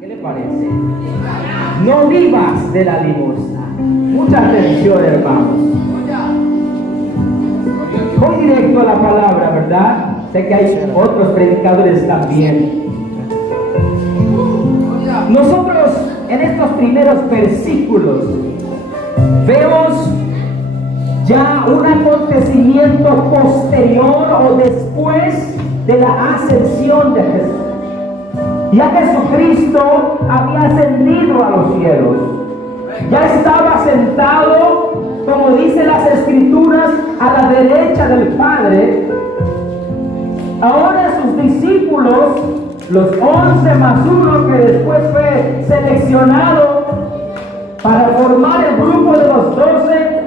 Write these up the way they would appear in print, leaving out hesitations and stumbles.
¿Qué le parece? No vivas de la limosna. Mucha atención, hermanos. Voy directo a la palabra, ¿verdad? Sé que hay otros predicadores también. Nosotros en estos primeros versículos vemos ya un acontecimiento posterior o después de la ascensión de Jesús. Ya Jesucristo había ascendido a los cielos. Ya estaba sentado, como dicen las Escrituras, a la derecha del Padre. Ahora sus discípulos, los 11 más 1 que después fue seleccionado para formar el grupo de los 12,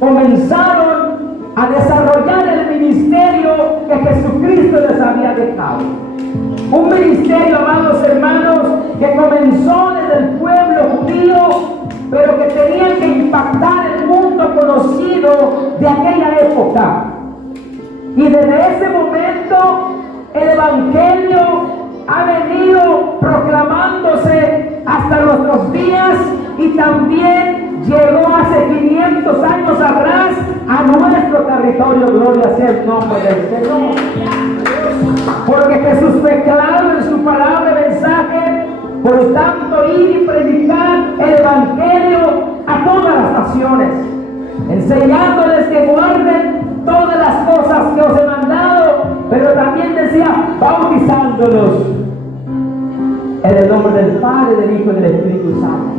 comenzaron a desarrollar el ministerio que Jesucristo les había dejado. Un ministerio, amados hermanos, que comenzó desde el pueblo judío, pero que tenía que impactar el mundo conocido de aquella época. Y desde ese momento el Evangelio ha venido proclamándose hasta nuestros días y también llegó hace 500 años atrás a nuestro territorio. Gloria sea el nombre del Señor. Porque Jesús fue claro en su palabra de mensaje: por tanto, ir y predicar el Evangelio a todas las naciones, enseñándoles que guarden todas las cosas que os he mandado, pero también decía, bautizándolos en el nombre del Padre, del Hijo y del Espíritu Santo.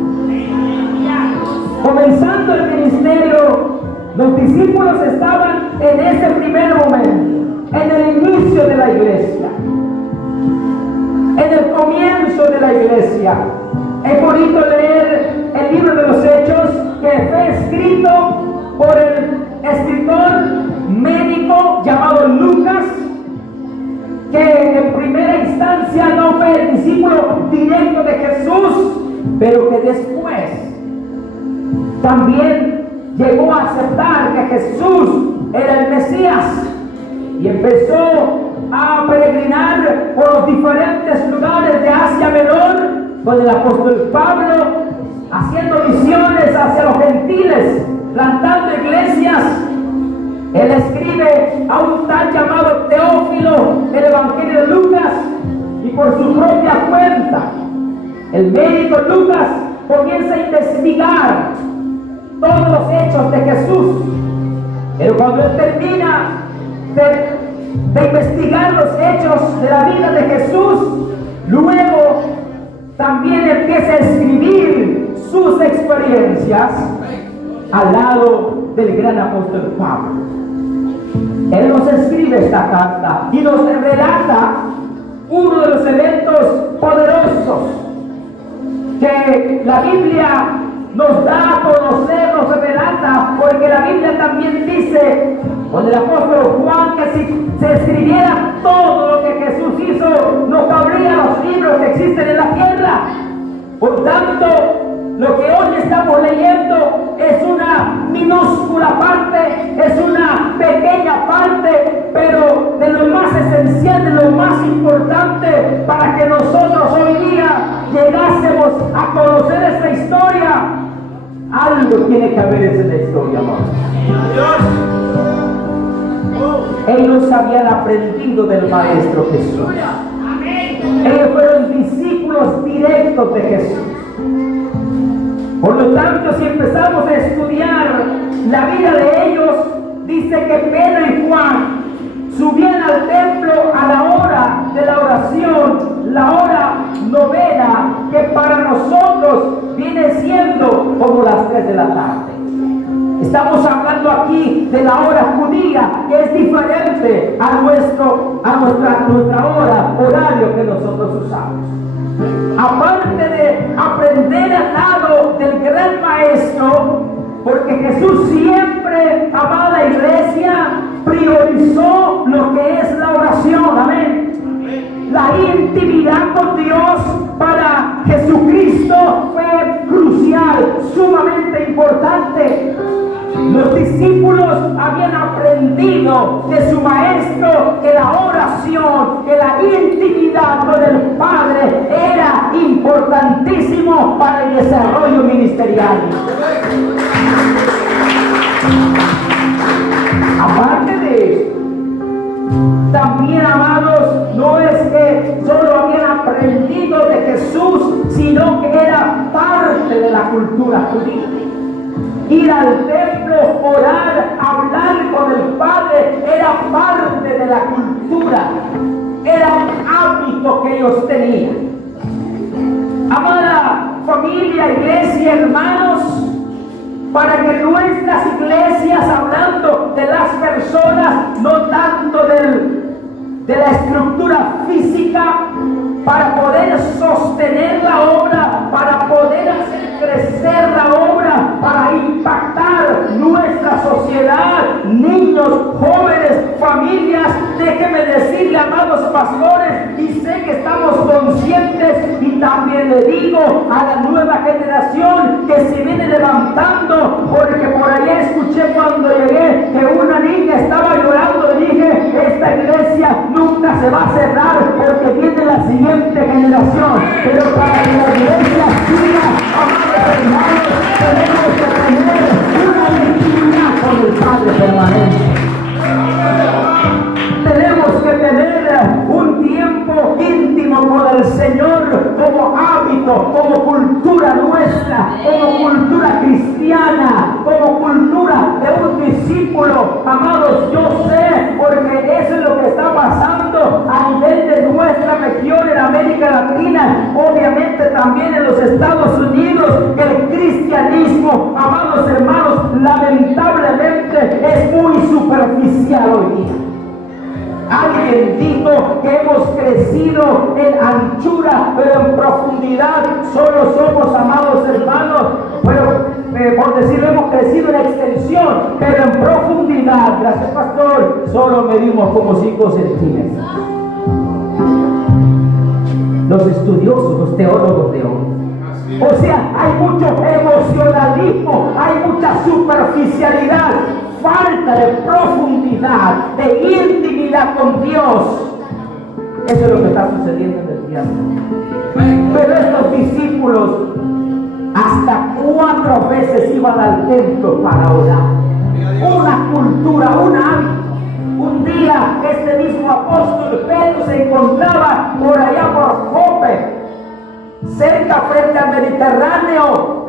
Comenzando el ministerio, los discípulos estaban en ese primer momento, en el inicio de la iglesia, en el comienzo de la iglesia. Es bonito leer el libro de los Hechos, que fue escrito por el escritor médico llamado Lucas, que en primera instancia no fue el discípulo directo de Jesús, pero que después también llegó a aceptar que Jesús era el Mesías y empezó a peregrinar por los diferentes lugares de Asia Menor con el apóstol Pablo, haciendo misiones hacia los gentiles, plantando iglesias. Él escribe a un tal llamado Teófilo el Evangelio de Lucas, y por su propia cuenta el médico Lucas comienza a investigar todos los hechos de Jesús. Pero cuando él termina de investigar los hechos de la vida de Jesús, luego también empieza a escribir sus experiencias al lado del gran apóstol Pablo. Él nos escribe esta carta y nos relata uno de los eventos poderosos que la Biblia nos da a conocer, nos relata, porque la Biblia también dice, con el apóstol Juan, que si se escribiera todo lo que Jesús hizo, no cabrían los libros que existen en la tierra. Por tanto, lo que hoy estamos leyendo es una minúscula parte, es una pequeña parte, pero de lo más esencial, de lo más importante para que nosotros hoy día llegásemos a conocer esta historia. Algo tiene que haber en la historia, amados. Ellos habían aprendido del Maestro Jesús. Ellos fueron discípulos directos de Jesús. Por lo tanto, si empezamos a estudiar la vida de ellos, dice que Pedro y Juan subían al templo a la hora de la oración, la hora novena, que para nosotros viene siendo como las 3 de la tarde. Estamos hablando aquí de la hora judía, que es diferente a nuestra hora, horario que nosotros usamos. Aparte de aprender al lado del gran maestro, porque Jesús siempre, amada iglesia, priorizó lo que es la oración, amén. La intimidad con Dios para Jesucristo fue crucial, sumamente importante. Los discípulos habían aprendido de su maestro que la oración, que la intimidad con el Padre era importante. importantísimo para el desarrollo ministerial. Aparte de esto, también, amados, no es que solo habían aprendido de Jesús, sino que era parte de la cultura judía. Ir al templo, orar, hablar con el Padre, era parte de la cultura. Era un hábito que ellos tenían. Amada familia, iglesia, hermanos, para que nuestras iglesias, hablando de las personas, no tanto de la estructura física, para poder sostener la obra, para poder hacer crecer la obra, para impactar nuestra sociedad, niños, jóvenes, familias. Déjenme decirle, amados pastores, y sé que estamos conscientes, y también le digo a la nueva generación que se viene levantando, porque por ahí escuché cuando llegué que una niña estaba llorando. Le dije, esta iglesia nunca se va a cerrar porque viene la siguiente generación, pero para que la iglesia siga, amados hermanos, tenemos que tener una intimidad con el Padre permanente. Tenemos que tener un tiempo íntimo con el Señor como hábito, como cultura nuestra, como cultura cristiana, como cultura de un discípulo. Amados, yo sé, porque eso es lo que está pasando a nivel de nuestra región en América Latina, obviamente también en los Estados Unidos, que el cristianismo, amados hermanos, lamentablemente es muy superficial hoy día. Alguien dijo que hemos crecido en anchura, pero en profundidad solo somos, amados hermanos, pero por decirlo, hemos crecido en extensión, pero en profundidad, gracias pastor, solo medimos como 5 centímetros. Los estudiosos, los teólogos de hoy. O sea, hay mucho emocionalismo, hay mucha superficialidad, falta de profundidad, de intimidad con Dios. Eso es lo que está sucediendo en el tiempo. Pero estos discípulos hasta 4 veces iban al templo para orar. Una cultura, un hábito. Un día este mismo apóstol Pedro se encontraba por allá por Jope, cerca frente al Mediterráneo,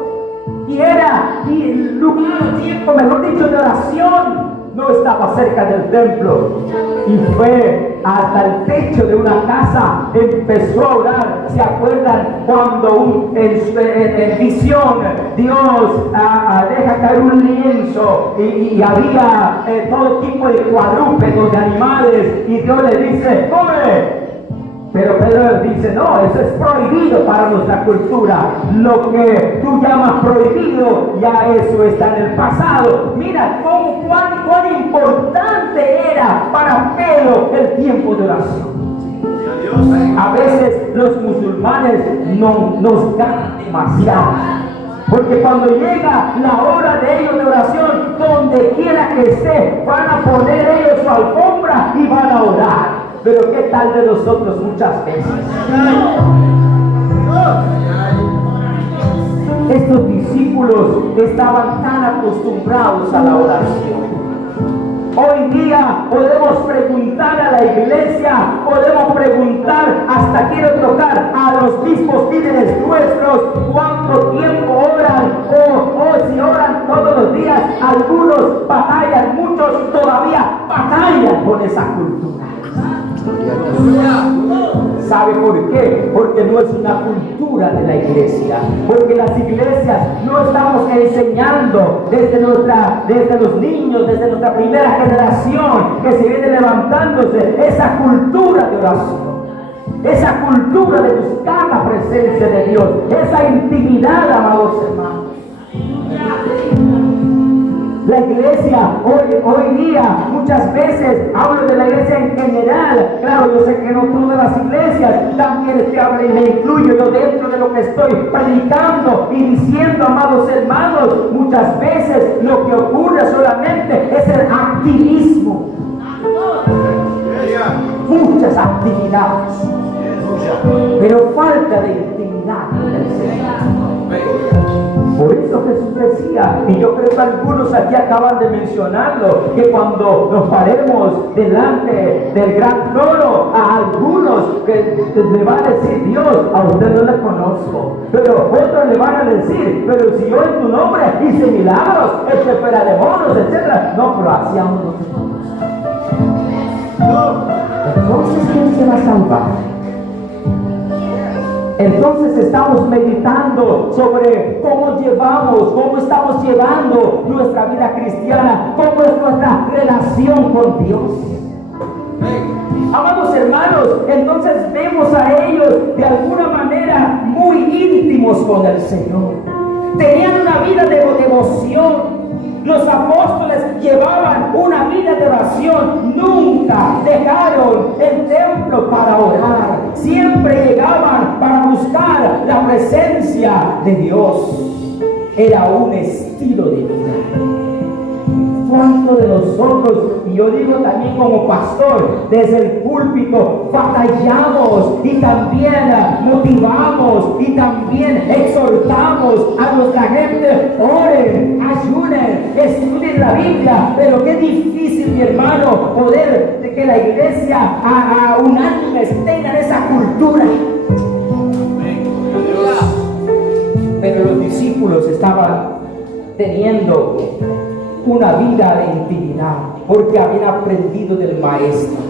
y era el lugar, tiempo, mejor dicho, de oración. No estaba cerca del templo, y fue hasta el techo de una casa, empezó a orar. ¿Se acuerdan cuando en visión Dios deja caer un lienzo y había todo tipo de cuadrúpedos, de animales, y Dios le dice, ¡come! Pero Pedro dice, no, eso es prohibido para nuestra cultura. Lo que tú llamas prohibido, ya eso está en el pasado. Mira cuán importante era para Pedro el tiempo de oración. A veces los musulmanes nos ganan demasiado. Porque cuando llega la hora de ellos de oración, donde quiera que esté, van a poner ellos su alfombra y van a orar. Pero ¿qué tal de nosotros muchas veces? Estos discípulos estaban tan acostumbrados a la oración. Hoy día podemos preguntar a la iglesia, podemos preguntar, hasta quiero tocar a los mismos líderes nuestros, cuánto tiempo oran, o si oran todos los días. Algunos batallan, muchos todavía batallan con esa cultura. ¿Sabe por qué? Porque no es una cultura de la iglesia. Porque las iglesias no estamos enseñando desde los niños, desde nuestra primera generación que se viene levantándose, esa cultura de oración, esa cultura de buscar la presencia de Dios, esa intimidad, amados hermanos. La iglesia hoy día, muchas veces, hablo de la iglesia en general, claro, yo sé que no todas las iglesias, también me incluyo yo dentro de lo que estoy predicando y diciendo, amados hermanos, muchas veces lo que ocurre solamente es el activismo. Muchas actividades, pero falta de intimidad del Señor. Por eso Jesús decía, y yo creo que algunos aquí acaban de mencionarlo, que cuando nos paremos delante del gran trono, a algunos que le va a decir Dios, a usted no le conozco, pero otros le van a decir, pero si yo en tu nombre hice milagros, eché fuera demonios, etc. No, pero hacíamos nosotros. Entonces, ¿quién se va a salvar? Entonces estamos meditando sobre cómo estamos llevando nuestra vida cristiana, cómo es nuestra relación con Dios. Amados hermanos, entonces vemos a ellos de alguna manera muy íntimos con el Señor. Tenían una vida de devoción. Los apóstoles llevaban una vida de oración. Nunca dejaron el templo para orar. Siempre llegaban para buscar la presencia de Dios. Era un estilo de vida. ¿Cuántos de nosotros, y yo digo también como pastor, desde el púlpito batallamos y también motivamos y también exhortamos a nuestra gente? Oren, ayunen, estudien la Biblia, pero qué difícil, mi hermano, poder de que la iglesia unánimes tengan esa cultura. Pero los discípulos estaban teniendo una vida de intimidad, porque habían aprendido del Maestro.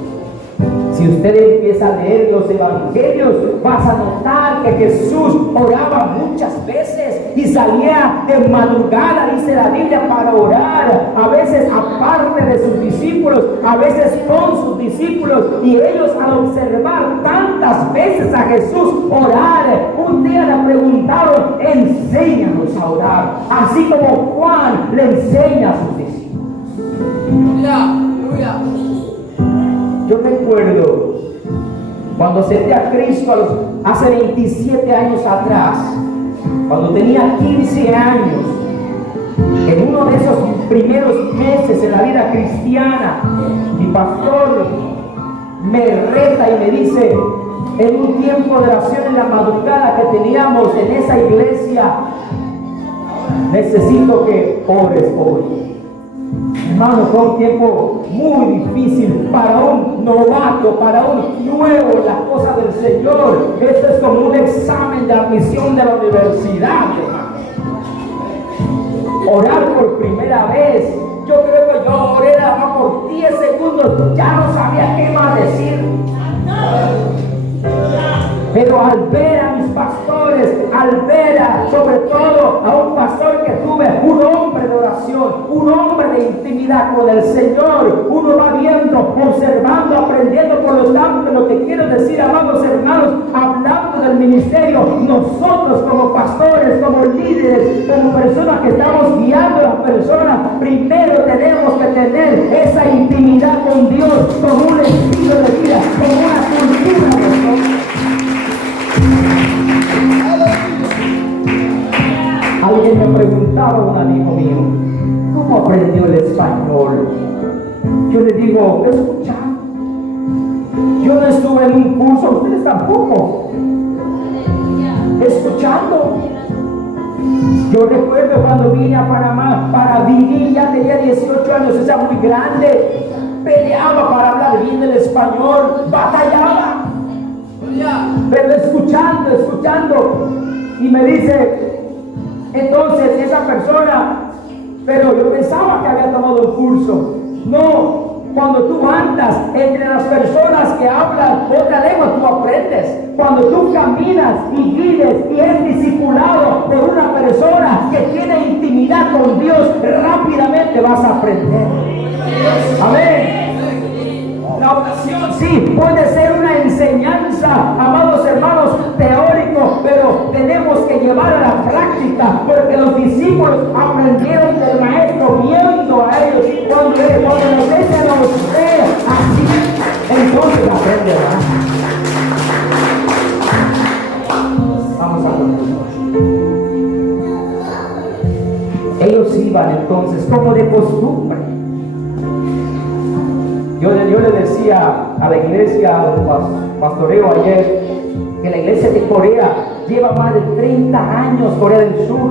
Si usted empieza a leer los evangelios, vas a notar que Jesús oraba muchas veces y salía de madrugada, dice la Biblia, para orar. A veces aparte de sus discípulos, a veces con sus discípulos. Y ellos, al observar tantas veces a Jesús orar, un día le preguntaron: enséñanos a orar, así como Juan le enseña a sus discípulos. Aleluya. Yo recuerdo cuando acepté a Cristo hace 27 años atrás, cuando tenía 15 años, en uno de esos primeros meses en la vida cristiana, mi pastor me reta y me dice, en un tiempo de oración en la madrugada que teníamos en esa iglesia, necesito que ores hoy. Hermano, fue un tiempo muy difícil para un novato, para un nuevo en las cosas del Señor. Esto es como un examen de admisión de la universidad, hermano. Orar por primera vez. Yo creo que yo oré nada más por 10 segundos, ya no sabía qué más decir. Pero al ver a mis pastores, al ver sobre todo a un pastor que tuve, un hombre de oración, un hombre de intimidad con el Señor, uno va viendo, observando, aprendiendo. Por lo tanto, lo que quiero decir, amados hermanos, hablando del ministerio, nosotros como pastores, como líderes, como personas que estamos guiando a las personas, primero tenemos que tener esa intimidad con Dios, con un estilo de vida, con una cultura de Dios. Alguien me preguntaba, un amigo mío, ¿cómo aprendió el español? Yo le digo, escuchando. Yo no estuve en un curso, ustedes tampoco. Escuchando. Yo recuerdo cuando vine a Panamá para vivir, ya tenía 18 años, era muy grande. Peleaba para hablar bien el español, batallaba. Pero escuchando, y me dice, entonces esa persona, pero yo pensaba que había tomado un curso. No, cuando tú andas entre las personas que hablan otra lengua, tú aprendes. Cuando tú caminas y vives y eres discipulado por una persona que tiene intimidad con Dios, rápidamente vas a aprender. Amén. La oración sí puede ser una enseñanza, amados hermanos, teórico, pero tenemos que llevar a la práctica, porque los discípulos aprendieron del maestro viendo a ellos. Cuando nos dejan a usted así, entonces aprenderán. Vamos a ver. Ellos iban entonces como de costumbre. Yo le decía a la iglesia, al pastoreo ayer, que la iglesia de Corea lleva más de 30 años Corea del Sur,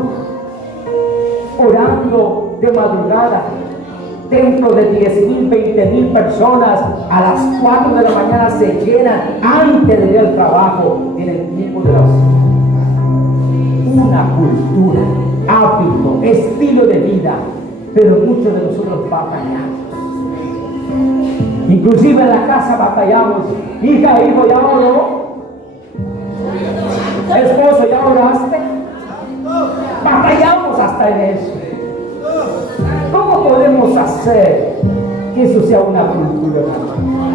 orando de madrugada. Templos de 10,000, 20,000 personas a las 4 de la mañana se llenan antes de ir al trabajo en el tiempo de la oración. Una cultura, hábito, estilo de vida, pero muchos de nosotros batallamos. Inclusive en la casa batallamos. Hija, hijo, ¿ya oró? Esposo, ¿ya oraste? Batallamos hasta en eso. ¿Cómo podemos hacer que eso sea una cultura?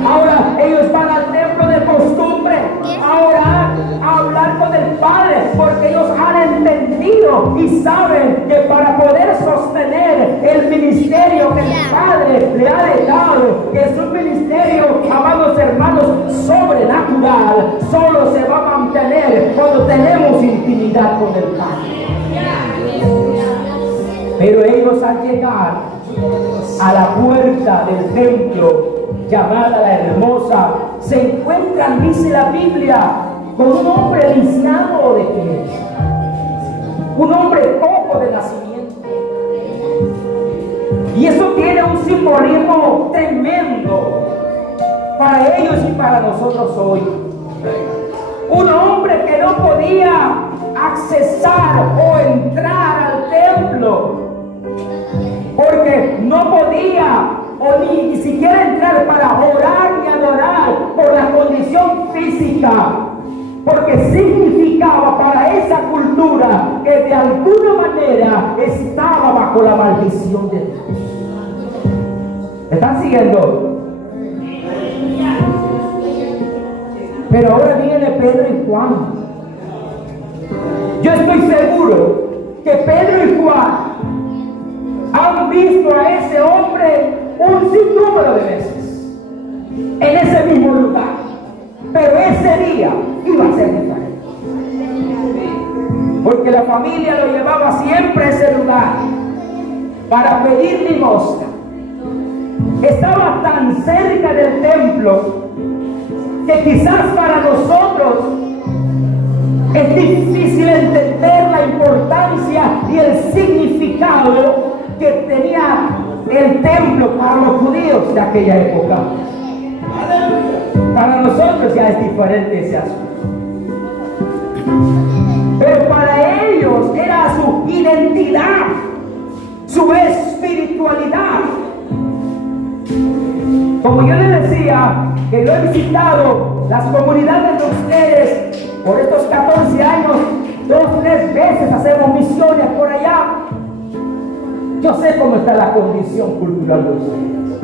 Ahora ellos van al templo de costumbre a orar, a hablar con el Padre, porque ellos han entendido y saben que para poder sostener el ministerio que el Padre le ha dejado, que es un ministerio, amados hermanos, sobrenatural, solo se va a mantener cuando tenemos intimidad con el Padre. Pero ellos al llegar a la puerta del templo llamada la Hermosa, se encuentran, dice la Biblia, con un hombre lisiado de pies, un hombre cojo de nacimiento. Y eso tiene un simbolismo tremendo para ellos y para nosotros hoy. Un hombre que no podía accesar o entrar al templo porque no podía o ni siquiera entrar para orar y adorar por la condición física, porque significaba para esa cultura que de alguna manera estaba bajo la maldición de Dios. ¿Están siguiendo? Pero ahora viene Pedro y Juan. Yo estoy seguro que Pedro y Juan han visto a ese hombre un sinnúmero de veces en ese mismo lugar, pero ese día iba a ser diferente, porque la familia lo llevaba siempre a ese lugar para pedir limosna. Estaba tan cerca del templo que quizás para nosotros es difícil entender la importancia y el significado que tenía el templo para los judíos de aquella época. Para nosotros ya es diferente ese asunto. Pero para ellos era su identidad, su espiritualidad. Como yo les decía, que yo he visitado las comunidades de ustedes por estos 14 años, 2 o 3 veces hacemos misiones por allá. Yo sé cómo está la condición cultural de ustedes.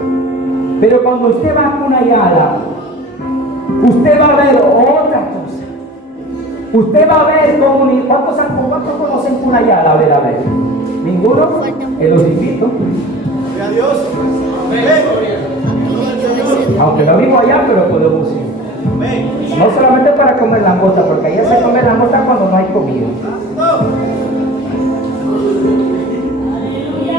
Pero cuando usted va a Cunayala, usted va a ver otra cosa. Usted va a ver ¿cuántos conocen Cunayala? A ver. ¿Ninguno? Los invito. Gloria a Dios. Aunque no vivo allá, pero podemos ir. No solamente para comer langosta, porque allá se come langosta cuando no hay comida.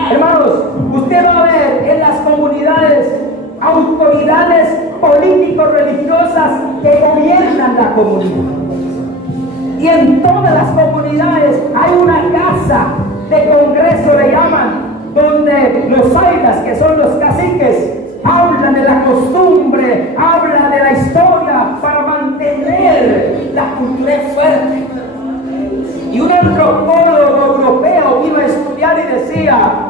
Hermanos, usted va a ver en las comunidades autoridades político-religiosas que gobiernan la comunidad. Y en todas las comunidades hay una casa de congreso, le llaman, donde los aidas, que son los caciques, hablan de la costumbre, hablan de la historia para mantener la cultura fuerte. Y un antropólogo europeo vino a estudiar y decía: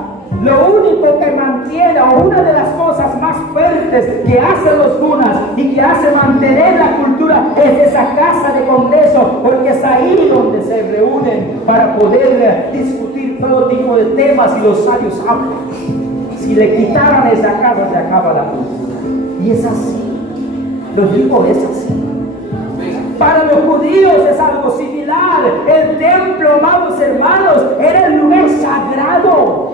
lo único que mantiene, o una de las cosas más fuertes que hacen los gunas y que hace mantener la cultura, es esa casa de congreso, porque es ahí donde se reúnen para poder discutir todo tipo de temas y los sabios hablan. Si le quitaran esa casa, se acaba la cultura. Y es así. Lo digo, es así. Para los judíos es algo similar. El templo, amados hermanos, era el lugar sagrado.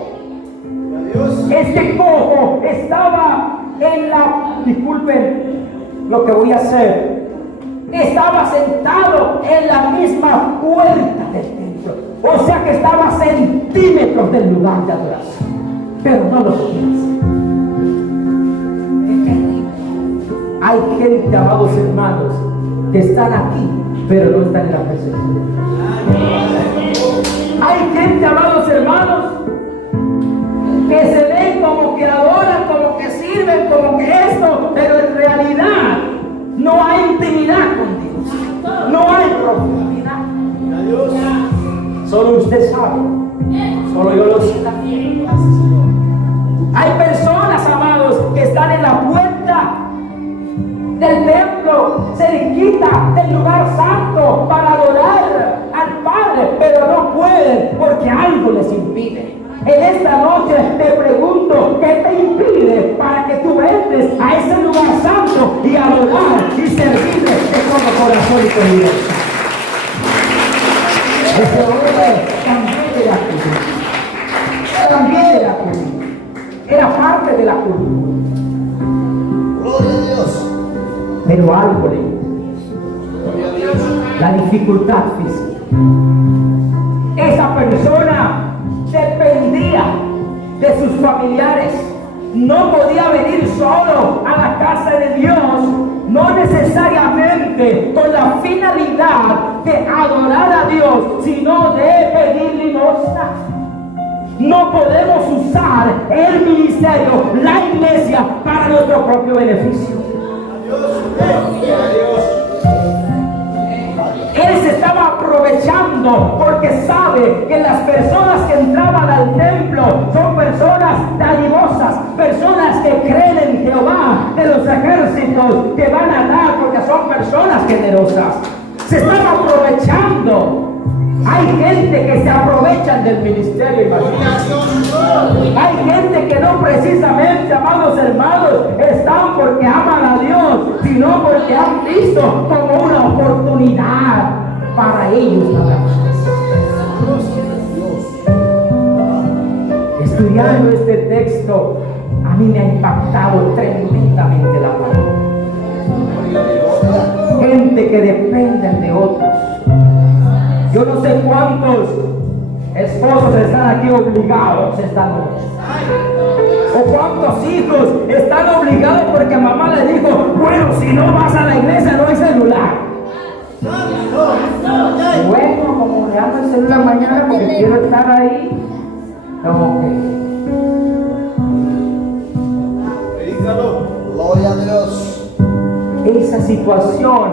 Este cojo estaba en la, disculpen lo que voy a hacer, estaba sentado en la misma puerta del templo. O sea que estaba a centímetros del lugar de adoración. Pero no lo podía hacer. Hay gente, amados hermanos, que están aquí, pero no están en la presencia de Dios. Solo usted sabe. Solo yo lo sé. Hay personas, amados, que están en la puerta del templo, cerquita del lugar santo, para adorar al Padre, pero no pueden porque algo les impide. En esta noche te pregunto, ¿qué te impide para que tú entres a ese lugar santo y adorar y servirle de todo corazón y con libertad? Ese hombre también era judío. También era judío. Era parte de la cultura. Gloria a Dios. Pero algo le impide. La dificultad física. Esa persona dependía de sus familiares. No podía venir solo a la casa de Dios, no necesariamente con la finalidad de adorar a Dios, sino de pedir limosna. No podemos usar el ministerio, la iglesia, para nuestro propio beneficio. Él se estaba aprovechando porque sabe que las personas que entraban al templo son personas dadivosas, personas que creen en Jehová de los ejércitos, que van a dar porque son personas generosas. Se estaba aprovechando. Hay gente que se aprovechan del ministerio, imagínate. Hay gente que no precisamente, amados hermanos, están porque aman a Dios, sino porque han visto como una oportunidad para ellos nada más. Estudiando este texto, a mí me ha impactado tremendamente la palabra. Gente que dependen de otros. Yo no sé cuántos esposos están aquí obligados esta noche. O cuántos hijos están obligados porque mamá le dijo, bueno, si no vas a la iglesia no hay celular. Bueno, como le ando el celular mañana porque quiero estar ahí. Como que. Gloria a Dios. Esa situación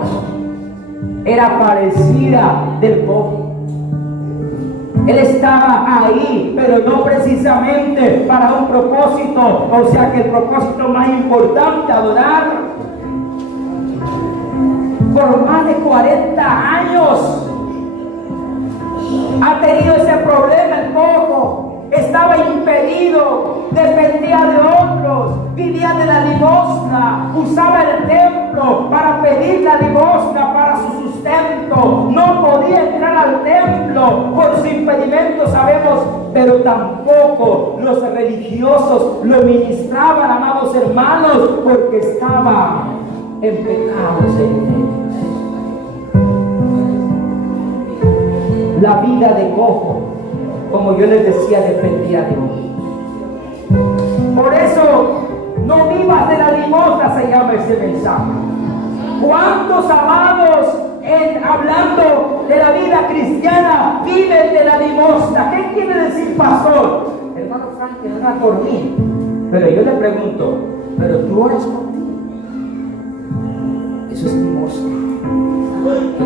era parecida del cojo. Él estaba ahí, pero no precisamente para un propósito, o sea que el propósito más importante, adorar. Por más de 40 años ha tenido ese problema el cojo. Estaba impedido, dependía de otros, vivía de la limosna, usaba el templo para pedir la limosna para su sustento. No podía entrar al templo por su impedimento, sabemos, pero tampoco los religiosos lo ministraban, amados hermanos, porque estaba en pecados en la vida de cojo, como yo les decía, dependía de Dios. Por eso, no vivas de la limosna, se llama ese mensaje. ¿Cuántos amados, hablando de la vida cristiana, viven de la limosna? ¿Qué quiere decir, pastor? Hermano Frank, que ora por mí. Pero yo le pregunto, ¿pero tú oras por ti? Eso es limosna.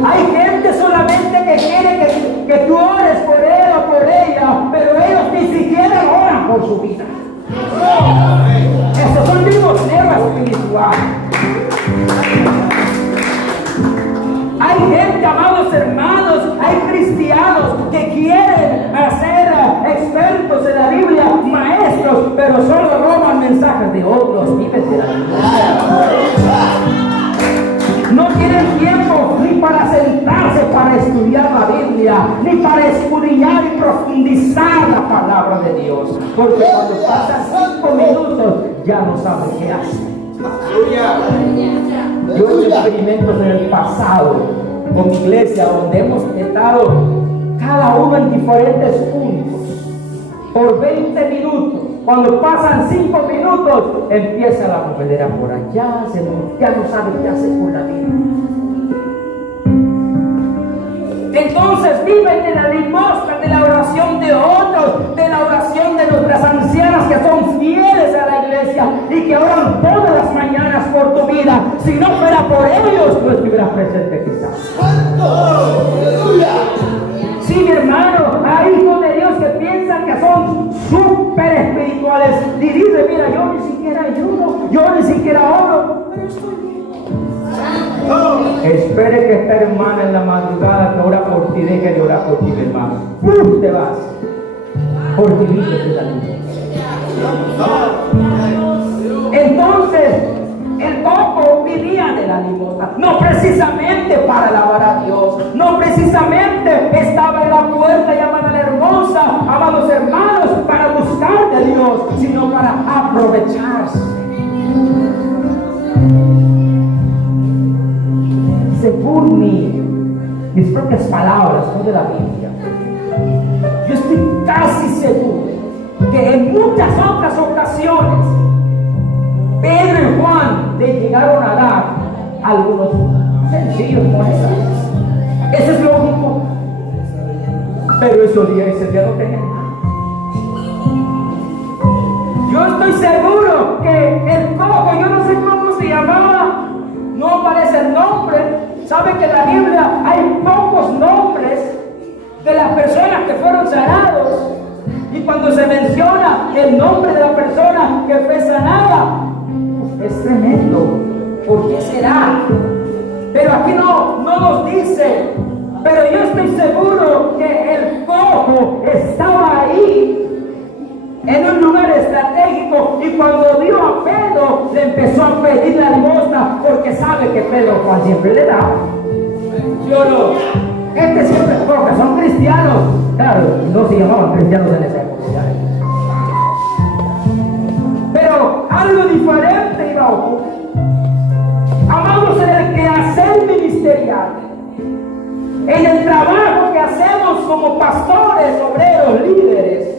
Hay gente solamente que quiere que tú ores por él o por ella, pero ellos ni siquiera oran por su vida. Esos son limosneros espirituales. Hay gente, amados hermanos, hay cristianos que quieren ser expertos en la Biblia, maestros, pero solo roban mensajes de otros. Viven de la Biblia. No tienen tiempo ni para sentarse para estudiar la Biblia, ni para escudriñar y profundizar la palabra de Dios. Porque cuando pasan 5 minutos ya no saben qué hacen. Yo he hecho experimentos en el pasado con mi iglesia donde hemos estado cada uno en diferentes puntos por 20 minutos. Cuando pasan 5 minutos, empieza la movedera por allá, ya no sabe qué hacer con la vida. Entonces viven de la limosna, de la oración de otros, de la oración de nuestras ancianas que son fieles a la iglesia y que oran todas las mañanas por tu vida. Si no fuera por ellos, no estuvieras presente quizás. Sí, mi hermano, espirituales y dice, mira, yo ni siquiera ayuno, yo ni siquiera oro, pero estoy bien. Espere que esta hermana en la madrugada que ora por ti, deje de orar por ti, hermano. Te vas. Por ti vives de la vida. Entonces, el coco vivía de la limosna, no precisamente para alabar a Dios, no precisamente estaba en la puerta llamada la hermosa, amados hermanos, para buscar de Dios, sino para aprovecharse. Según mis propias palabras, no de la Biblia, yo estoy casi seguro que en muchas otras ocasiones Pedro y Juan le llegaron a dar algunos sencillos monedas. Eso es lógico. Pero ese día no tenían nada. Yo estoy seguro que el cojo, yo no sé cómo se llamaba, no aparece el nombre. ¿Sabe que en la Biblia hay pocos nombres de las personas que fueron sanados? Y cuando se menciona el nombre de la persona que fue sanada, es tremendo. ¿Por qué será? Pero aquí no nos dice. Pero yo estoy seguro que el cojo estaba ahí en un lugar estratégico, y cuando vio a Pedro le empezó a pedir la limosna, porque sabe que Pedro Juan siempre le da. ¿Sí o no? Este siempre, porque son cristianos. Claro, no se llamaban cristianos en esa época. Pero algo diferente iba a ocurrir. Amados, en el quehacer ministerial, en el trabajo que hacemos como pastores, obreros, líderes,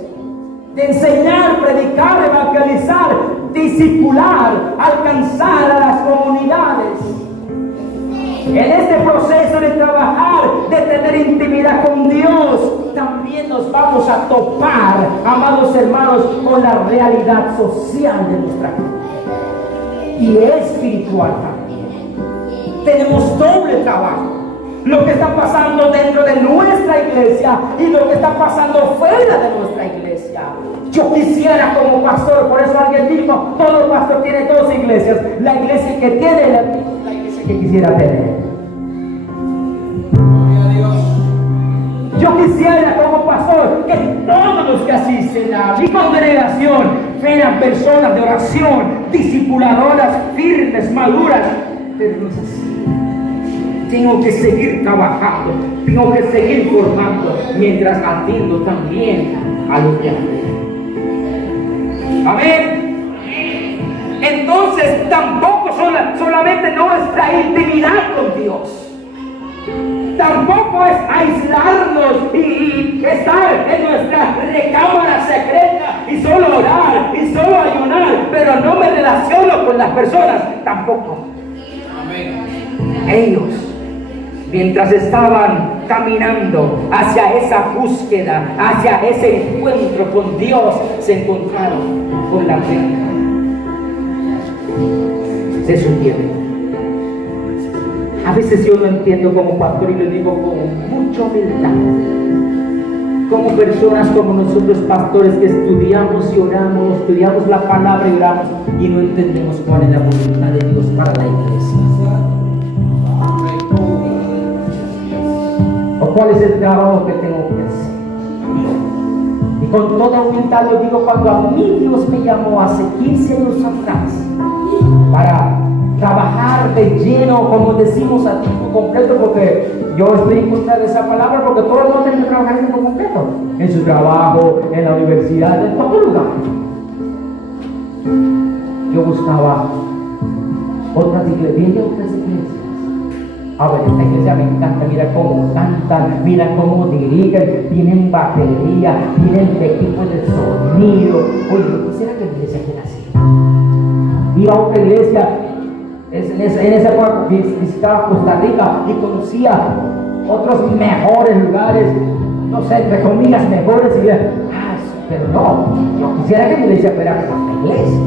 de enseñar, predicar, evangelizar, discipular, alcanzar a las comunidades. En este proceso de trabajar, de tener intimidad con Dios, también nos vamos a topar, amados hermanos, con la realidad social de nuestra vida y espiritual también. Tenemos doble trabajo. Lo que está pasando dentro de nuestra iglesia y lo que está pasando fuera de nuestra iglesia. Yo quisiera como pastor, por eso alguien dijo, todo pastor tiene dos iglesias, la iglesia que tiene y la iglesia que quisiera tener. Gloria a Dios. Yo quisiera como pastor que todos los que asisten a mi congregación fueran personas de oración, discipuladoras, firmes, maduras, pero no es así. Tengo que seguir trabajando, tengo que seguir formando, mientras atiendo también a los de afuera. Amén. Entonces tampoco solamente nuestra intimidad con Dios, tampoco es aislarnos y estar en nuestra recámara secreta y solo orar y solo ayunar, pero no me relaciono con las personas, tampoco. Amén. Ellos, mientras estaban caminando hacia esa búsqueda, hacia ese encuentro con Dios, se encontraron con la fe. Se supieron. A veces yo no entiendo como pastor y le digo con mucha humildad, como personas como nosotros pastores que estudiamos y oramos, estudiamos la palabra y oramos y no entendemos cuál es la voluntad de Dios para la iglesia. O cuál es el trabajo que tengo que hacer. Y con toda humildad lo digo, cuando a mí Dios me llamó hace 15 años atrás para trabajar de lleno, como decimos, a tiempo completo, porque yo estoy en contra de esa palabra, porque todos no tienen que trabajar a tiempo completo, en su trabajo, en la universidad, en todo lugar. Yo buscaba otras iglesias, A ver, esta iglesia me encanta, mira cómo cantan, mira cómo dirigen, tienen batería, tienen equipos de sonido. Oye, yo quisiera que mi iglesia fuera así. Iba a otra iglesia, en esa época visitaba Costa Rica y conocía otros mejores lugares, no sé, entre comillas mejores, y yo, pero no, yo quisiera que mi iglesia fuera como esta iglesia.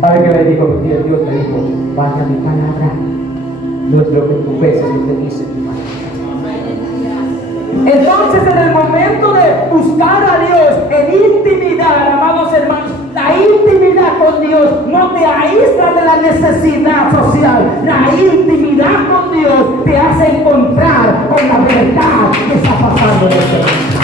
¿Sabe qué me dijo mi tío? Dios me dijo, vaya mi palabra. No es lo que tú ves, es lo que dice mi madre. Entonces, en el momento de buscar a Dios en intimidad, Dios no te aísla de la necesidad social. La intimidad con Dios te hace encontrar con la verdad que está pasando en este mundo.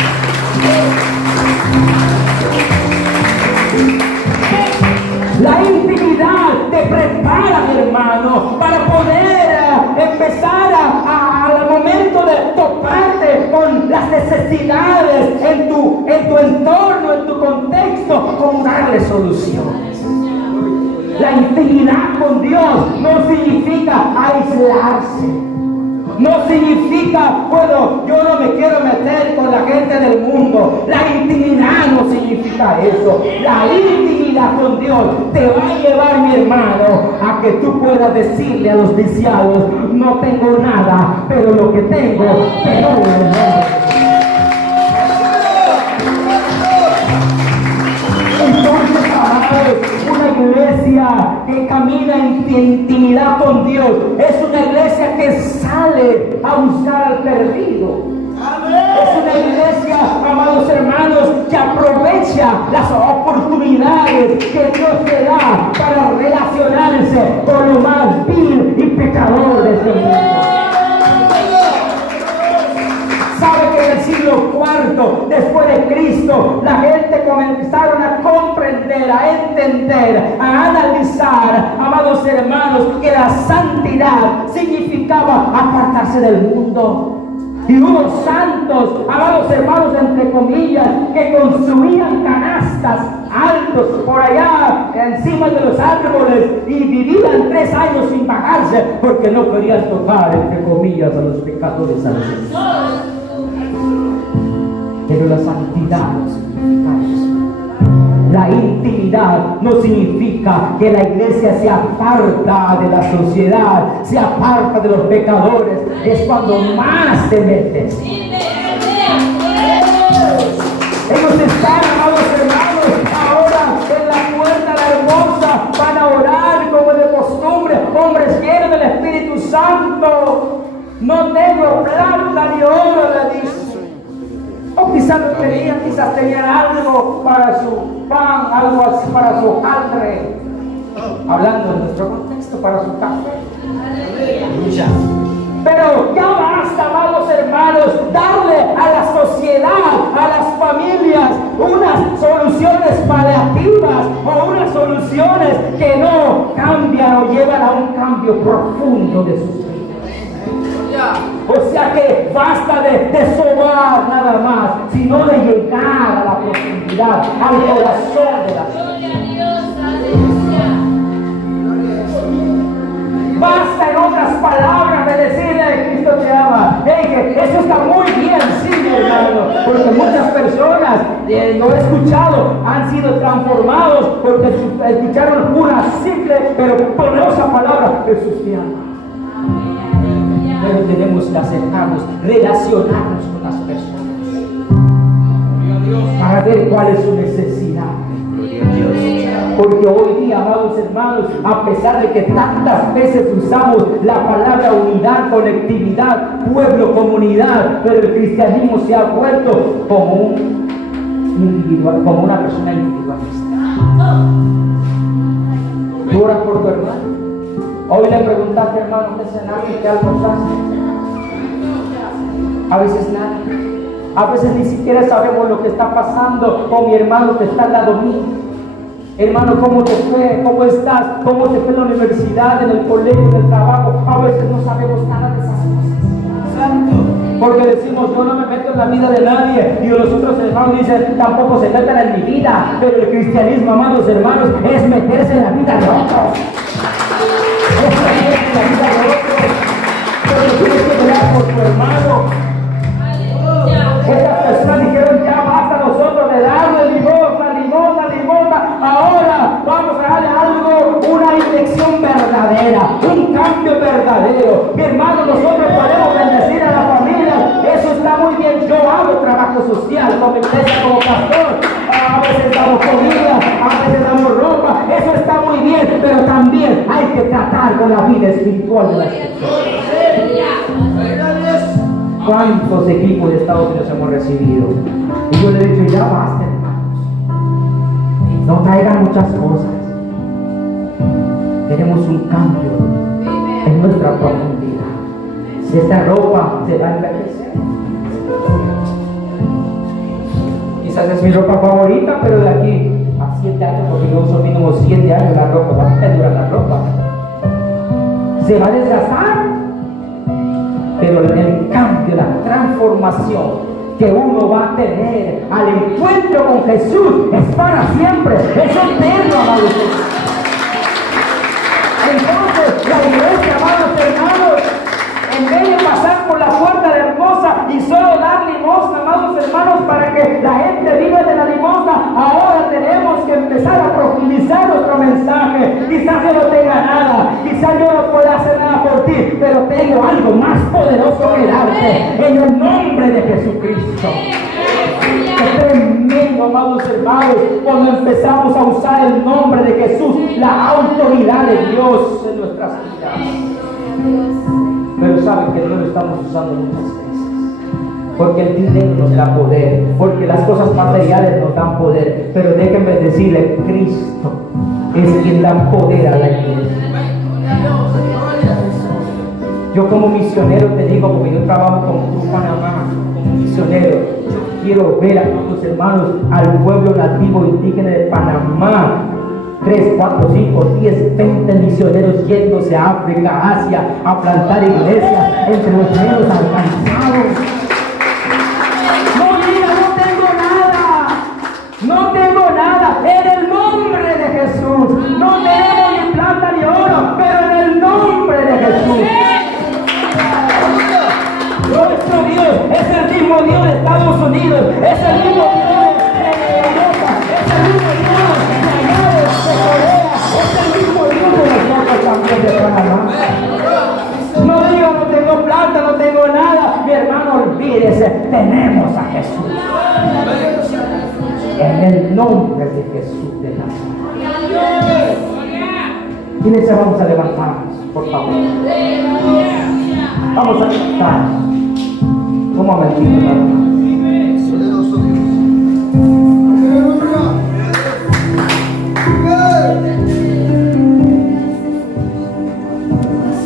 La intimidad te prepara, mi hermano, para poder empezar al momento de toparte con las necesidades en tu entorno, en tu contexto, cómo darle soluciones. La intimidad con Dios no significa aislarse. No significa, bueno, yo no me quiero meter con la gente del mundo. La intimidad no significa eso. La intimidad con Dios te va a llevar, mi hermano, a que tú puedas decirle a los viciados: no tengo nada, pero lo que tengo, te doy. Entonces, amados, una iglesia que camina en intimidad con Dios es una iglesia que sale a buscar al perdido. Es una iglesia, amados hermanos, que aprovecha las oportunidades que Dios te da para relacionarse con lo más vil y pecador de este mundo. Sabe que en el siglo IV después de Cristo, la gente comenzaron a comprender, a entender, a analizar, amados hermanos, que la santidad significaba apartarse del mundo. Y hubo santos, amados hermanos, entre comillas, que construían canastas altos por allá encima de los árboles y vivían 3 años sin bajarse porque no querían tocar, entre comillas, a los pecadores a veces. Pero la santidad no significa eso. La intimidad no significa que la iglesia se aparta de la sociedad, se aparta de los pecadores. Es cuando más te metes. Ellos están, amados hermanos, ahora en la puerta la hermosa, van a orar como de costumbre, hombres llenos del Espíritu Santo. No tengo plata ni oro, le dice. O quizás no tenían, quizás tenían algo para su pan, algo así para su hojaldre. Hablando en nuestro contexto, para su café. Pero ya basta, amados hermanos, darle a la sociedad, a las familias, unas soluciones paliativas o unas soluciones que no cambian o llevan a un cambio profundo de sus vidas. O sea que basta de sobar nada más, sino de llegar a la profundidad, al corazón de la sociedad. Basta, en otras palabras, de decirle que Cristo te ama. Que eso está muy bien, sí, mi hermano, porque muchas personas, lo he escuchado, han sido transformados porque escucharon una simple pero poderosa palabra: Jesús te ama. Pero tenemos que acercarnos, relacionarnos con las personas para ver cuál es su necesidad. Porque hoy día, amados hermanos, a pesar de que tantas veces usamos la palabra unidad, conectividad, pueblo, comunidad, pero el cristianismo se ha vuelto como un individual, como una persona individualista. ¿Tú oras por tu hermano? Hoy le preguntaste, hermano, ¿qué cenaste? ¿Qué almorzaste? A veces nada. A veces ni siquiera sabemos lo que está pasando con mi hermano que está al lado mío. Hermano, ¿cómo te fue? ¿Cómo estás? ¿Cómo te fue en la universidad, en el colegio, en el trabajo? A veces no sabemos nada de esas cosas. Porque decimos: yo no me meto en la vida de nadie. Y los otros hermanos dicen: tampoco se metan en mi vida. Pero el cristianismo, amados hermanos, es meterse en la vida de otros. Es meterse en la vida de otros. Pero tienes que velar por tu hermano. Estas personas dijeron: ya basta nosotros de darle limosna. Ahora vamos a darle algo, una inyección verdadera, un cambio verdadero. Mi hermano, nosotros podemos bendecir a la familia. Eso está muy bien. Yo hago trabajo social con mi iglesia como pastor. A veces damos comida, a veces damos ropa. Eso está muy bien, pero también hay que tratar con la vida espiritual de las personas. ¿Cuántos equipos de Estados Unidos hemos recibido? Y yo le he dicho: ya basta, hermanos. No traigan muchas cosas. tenemos un cambio en nuestra profundidad. Si esta ropa se va a envejecer, quizás es mi ropa favorita, pero de aquí a 7 años, porque yo uso mínimo 7 años la ropa, bastante dura la ropa, se va a desgastar. Pero el cambio, la transformación que uno va a tener al encuentro con Jesús es para siempre, es eterno, amados. Entonces, la iglesia, amados hermanos, en vez de pasar por la puerta hermosa y solo dar limosna, amados hermanos, para que la gente viva de la limosna, ahora tenemos que empezar a profundizar nuestro mensaje. Quizás yo no tenga nada, quizás yo no pueda hacer nada por ti, pero tengo algo más poderoso que darte en el nombre de Jesucristo. Es tremendo, amados hermanos, cuando empezamos a usar el nombre de Jesús, la autoridad de Dios en nuestras vidas. Pero saben que no lo estamos usando muchas veces, porque el dinero nos da poder, porque las cosas materiales nos dan poder. Pero déjenme decirle, Cristo es quien da poder a la iglesia. Yo como misionero te digo, porque yo trabajo con Panamá, como misionero, yo quiero ver a nuestros hermanos, al pueblo nativo indígena de Panamá, 3, 4, 5, 10, 20 misioneros yéndose a África, Asia, a plantar iglesias entre los menos alcanzados. No diga, no tengo nada, en el nombre de Jesús. No tenemos ni plata ni oro, pero en el nombre de Jesús. Nuestro Dios es el mismo Dios de Estados Unidos, es el mismo Dios de Europa, es el mismo Dios de allá de Corea, es el mismo Dios de nosotros también de Panamá. No digo, no tengo plata, no tengo nada. Mi hermano, olvídese, tenemos a Jesús. En el nombre de Jesús de Nazaret. ¿Quiénes se vamos a levantarnos, por favor? Vamos a cantar. Un momentito, hermano.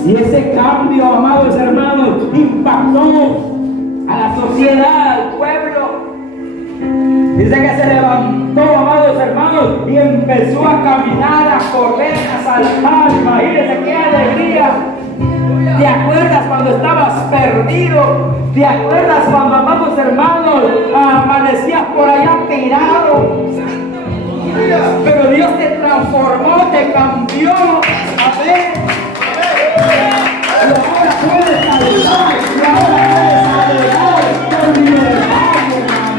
Y ese cambio, amados hermanos, impactó a la sociedad, al pueblo. Dice que se levantó, amados hermanos, y empezó a caminar, a correr, a saltar. Imagínense qué alegría. ¿Te acuerdas cuando estabas perdido? ¿Te acuerdas cuando, amados hermanos, amanecías por allá tirado? Pero Dios te transformó, te cambió. Amén. Y ahora puedes saltar, y ahora puedes adorar con libertad, hermano.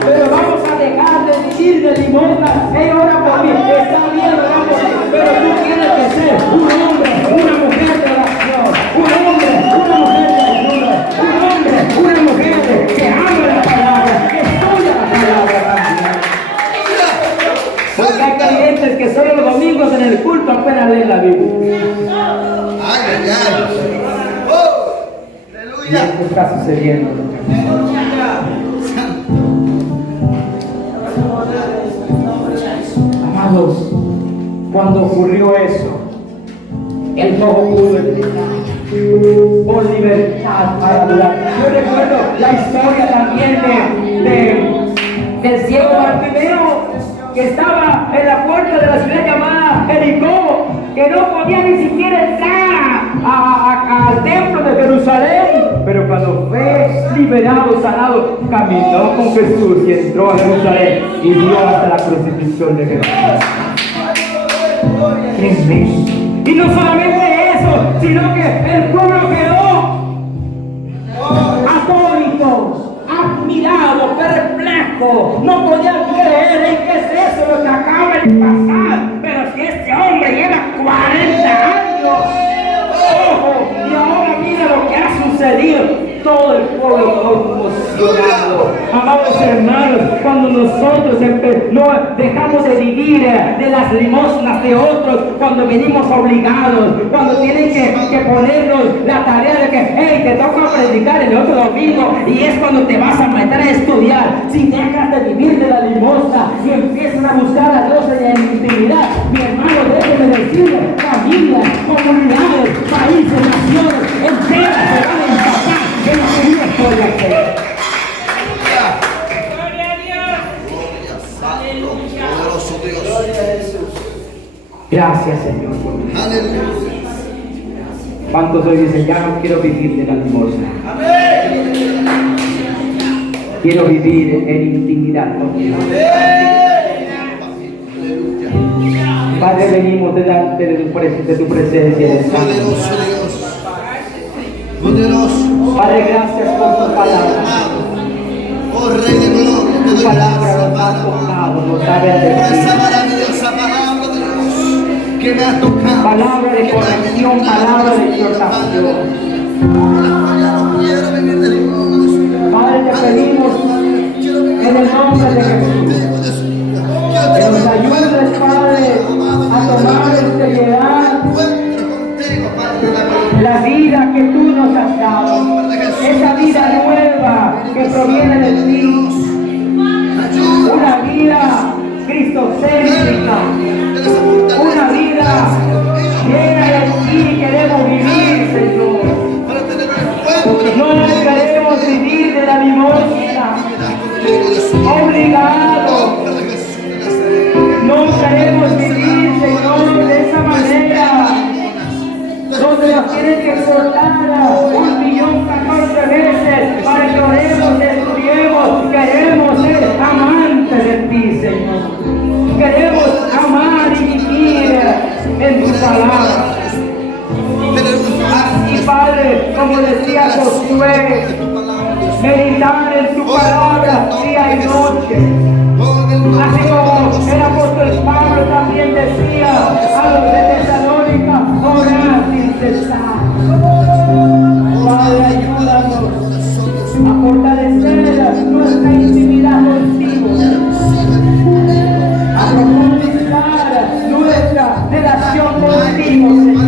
Pero vamos a dejar de vivir de limosna. Hey, ora por mí, está bien, ora por mí, pero tú tienes que ser un hombre, una mujer de oración, un hombre, una mujer de ayuda, un hombre, una mujer que ama la palabra, que estudia la palabra. Porque hay creyentes que solo los domingos en el culto apenas leen la Biblia. Y esto está sucediendo. Amados, cuando ocurrió eso, él no pudo empezar con libertad para adorar. Yo recuerdo la historia también del ciego Bartimeo, que estaba en la puerta de la ciudad llamada Jericó, que no podía ni siquiera entrar al templo de Jerusalén, pero cuando fue liberado, sanado, caminó con Jesús y entró a Jerusalén y vio hasta la crucifixión de Jesús. Tremendo. Y no solamente eso, sino que el pueblo quedó atónito, admirado, perplejo, no podían creer en qué es eso lo que acaba de pasar. Pero si este hombre lleva 40 años, ojo, y ahora mira lo que ha sucedido. Todo el pueblo conmocionado. Amados hermanos, cuando nosotros no dejamos de vivir de las limosnas de otros, cuando venimos obligados, cuando tienen que ponernos la tarea de que, hey, te toca predicar el otro domingo, y es cuando te vas a meter a estudiar. Si dejas de vivir de la limosna y empiezas a buscar a Dios en la intimidad, mi hermano, déjeme decirle Gracias, Señor. Aleluya. ¿Cuántos hoy dicen, ya no quiero vivir de la limosna? Quiero vivir en intimidad contigo. Padre, venimos delante de tu presencia. Poderoso Dios. Poderoso. Padre, gracias por tu palabra. Oh Rey de Gloria. Te Tu doy palabra gracias, nos ha Padre. tocado, nos ha Por esa bendecido. maravillosa palabra de Dios que me ha tocado. Palabra de corrección, palabra de exhortación. No quiero vivir de limón. Padre, te pedimos en el nombre de Jesús que nos ayudes, Padre, a tomar en seriedad la vida que tú nos has dado, esa vida nueva que proviene de ti, una vida cristocéntrica, una vida llena de ti. Queremos vivir, Señor. No queremos vivir de la limosna, obligado. No queremos vivir, Señor, de esa manera, donde nos tienen que exhortar 1.014 veces para que oremos, estudiemos. Queremos ser amantes de ti, Señor. Queremos amar y vivir en tu palabra. Así, Padre, como decía Josué, meditar en tu palabra día y noche. Así como el apóstol Pablo también decía a los de Tesalónica, orar sin cesar. Padre, ayúdanos a fortalecer nuestra intimidad contigo, a profundizar nuestra relación contigo, Señor.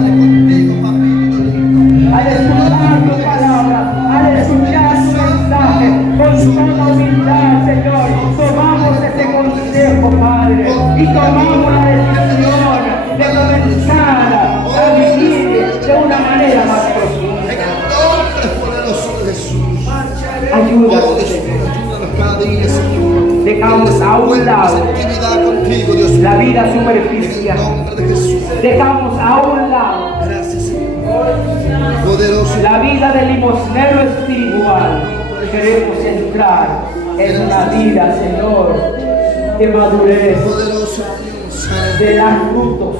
Al escuchar tu palabra, al escuchar tu mensaje, con toda humildad, Señor, tomamos ese consejo, Padre, y tomamos la decisión de comenzar a vivir de una manera más profunda. Ayúdanos, Señor. Dejamos a un lado la vida superficial. Dejamos a un lado la vida del limosnero espiritual. Queremos entrar en una vida, Señor, de madurez, de dar frutos,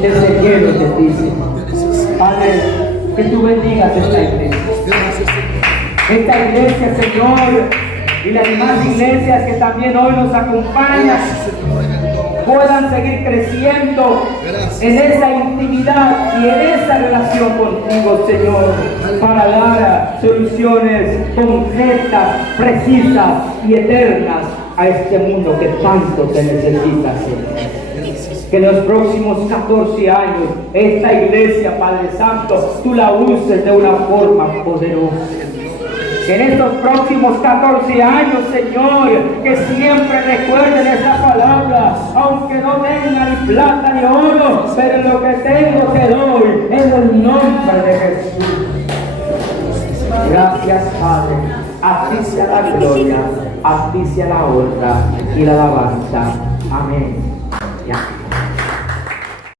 de ser llenos de ti, Señor. Padre, que tú bendigas esta iglesia. Esta iglesia, Señor, y las demás iglesias que también hoy nos acompañan, puedan seguir creciendo en esa intimidad y en esa relación contigo, Señor, para dar soluciones concretas, precisas y eternas a este mundo que tanto te necesita, Señor. Que en los próximos 14 años esta iglesia, Padre Santo, tú la uses de una forma poderosa. Que en estos próximos 14 años, Señor, que siempre recuerden esta palabra, aunque no tenga ni plata ni oro, pero lo que tengo te doy en el nombre de Jesús. Gracias, Padre. A ti sea la gloria, a ti sea la honra y la alabanza. Amén. Y amén.